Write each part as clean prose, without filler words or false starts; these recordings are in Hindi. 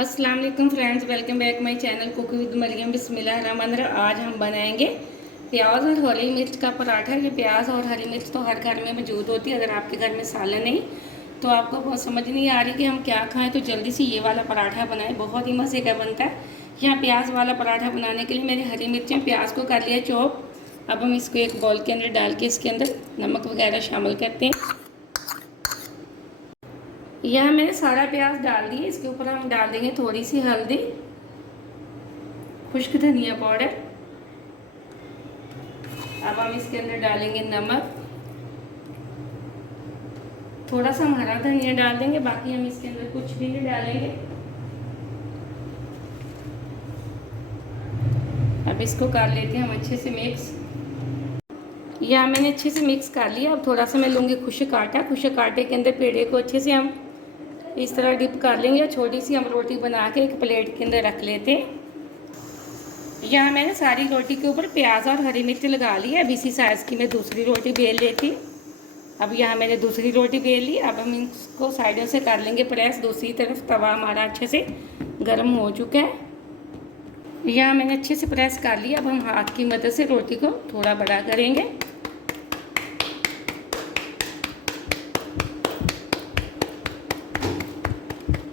अस्सलाम वालेकुम friends, welcome back my channel cook with Mariam. बिस्मिल्लाहिर्रहमानिर्रहीम। आज हम बनाएंगे प्याज और हरी मिर्च का पराठा। ये प्याज और हरी मिर्च तो हर घर में मौजूद होती है। अगर आपके घर में सालन नहीं तो आपको बहुत समझ नहीं आ रही कि हम क्या खाएं, तो जल्दी से ये वाला पराठा बनाएं, बहुत ही मज़े का बनता है। यहाँ प्याज वाला पराठा बनाने के लिए मैंने हरी मिर्चें प्याज को कर लिया चॉप। अब हम इसको एक बाउल के अंदर डाल के इसके अंदर नमक वगैरह शामिल करते हैं। यह मैंने सारा प्याज डाल दिया। इसके ऊपर हम डाल देंगे थोड़ी सी हल्दी, खुश्क धनिया पाउडर। अब हम इसके अंदर डालेंगे नमक, थोड़ा सा हम हरा धनिया डाल देंगे, बाकी हम इसके अंदर कुछ भी नहीं डालेंगे। अब इसको कर लेते हैं हम अच्छे से मिक्स। यह मैंने अच्छे से मिक्स कर लिया। अब थोड़ा सा मैं लूँगी खुश्क आटा। खुश्क आटे के अंदर पेड़े को अच्छे से हम इस तरह डिप कर लेंगे। छोटी सी हम रोटी बना के एक प्लेट के अंदर रख लेते हैं। यहाँ मैंने सारी रोटी के ऊपर प्याज और हरी मिर्च लगा ली है। अब इसी साइज़ की मैं दूसरी रोटी बेल लेती। अब यहाँ मैंने दूसरी रोटी बेल ली। अब हम इसको साइडों से कर लेंगे प्रेस। दूसरी तरफ तवा हमारा अच्छे से गर्म हो चुका है। यहाँ मैंने अच्छे से प्रेस कर लिया। अब हम हाथ की मदद से रोटी को थोड़ा बड़ा करेंगे।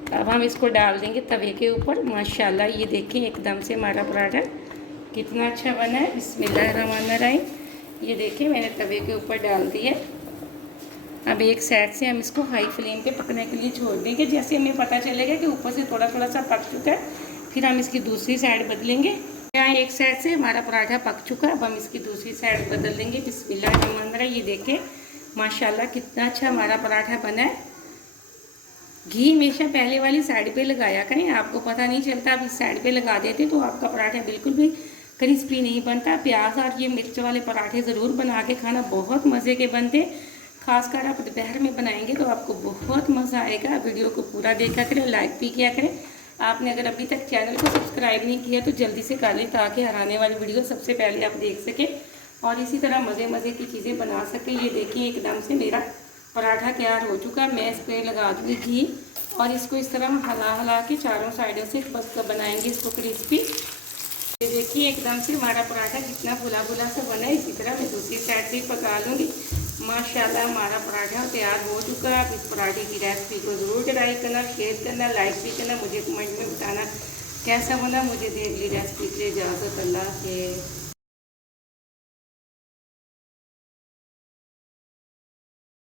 अब हम इसको डाल देंगे तवे के ऊपर। माशाल्लाह ये देखिए एकदम से हमारा पराठा कितना अच्छा बना है। बिस्मिल्लाहिर्रहमानिर्रहीम। ये देखिए मैंने तवे के ऊपर डाल दिया। अब एक साइड से हम इसको हाई फ्लेम पे पकने के लिए छोड़ देंगे। जैसे हमें पता चलेगा कि ऊपर से थोड़ा थोड़ा सा पक चुका है, फिर हम इसकी दूसरी साइड बदलेंगे। यहाँ एक साइड से हमारा पराठा पक चुका है। अब हम इसकी दूसरी साइड बदल देंगे। बिस्मिल्लाहिर्रहमानिर्रहीम। ये देखिए माशाल्लाह कितना अच्छा हमारा पराठा बना है। घी हमेशा पहले वाली साइड पे लगाया करें, आपको पता नहीं चलता। आप इस साइड पे लगा देते तो आपका पराठा बिल्कुल भी क्रिस्पी नहीं बनता। प्याज और ये मिर्च वाले पराठे ज़रूर बना के खाना, बहुत मज़े के बनते। खासकर आप दोपहर में बनाएंगे तो आपको बहुत मज़ा आएगा। वीडियो को पूरा देखा करें, लाइक भी किया करें। आपने अगर अभी तक चैनल को सब्सक्राइब नहीं किया तो जल्दी से कर लें, ताकि हर आने वाली वीडियो सबसे पहले आप देख सकें और इसी तरह मज़े मज़े की चीज़ें बना सकें। ये देखिए एकदम से मेरा पराठा तैयार हो चुका है। मैं इस पर लगा दूँगी घी और इसको इस तरह हम हिला हिला के चारों साइडों से बस बनाएंगे इसको क्रिस्पी। ये देखिए एकदम से हमारा पराठा कितना फुला फुला सा बना है। इसी तरह मैं दूसरी साइड से पका लूँगी। माशाल्लाह हमारा पराठा तैयार हो चुका है। आप इस पराठे की रेसिपी को ज़रूर ट्राई करना, शेयर करना, लाइक भी करना। मुझे कमेंट में बताना कैसा बना। मुझे अगली रेसिपी के लिए इजाज़त। अल्लाह हाफ़िज़।